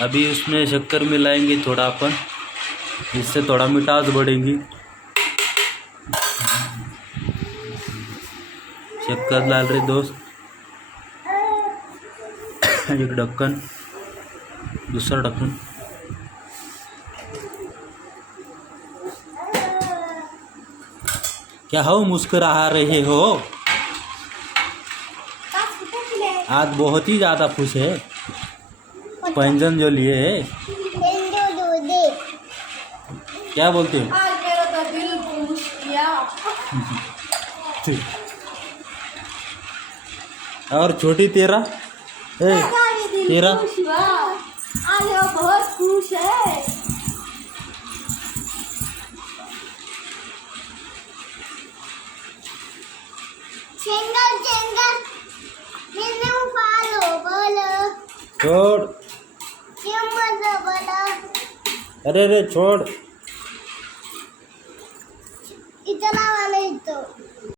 अभी उसमें शक्कर मिलाएंगे थोड़ा अपन, इससे थोड़ा मिठास बढ़ेगी। शक्कर डाल रहे दोस्त। एक ढक्कन, दूसरा ढक्कन। क्या हो मुस्कुरा रहे हो? आज बहुत ही ज़्यादा खुश है, पैंजन जो लिए है। क्या बोलते हो? आज मेरा तो दिल खुश किया। और छोटी तेरा तेरा आज वो बहुत खुश है। छोड़। अरे छोड़। इतना वाले तो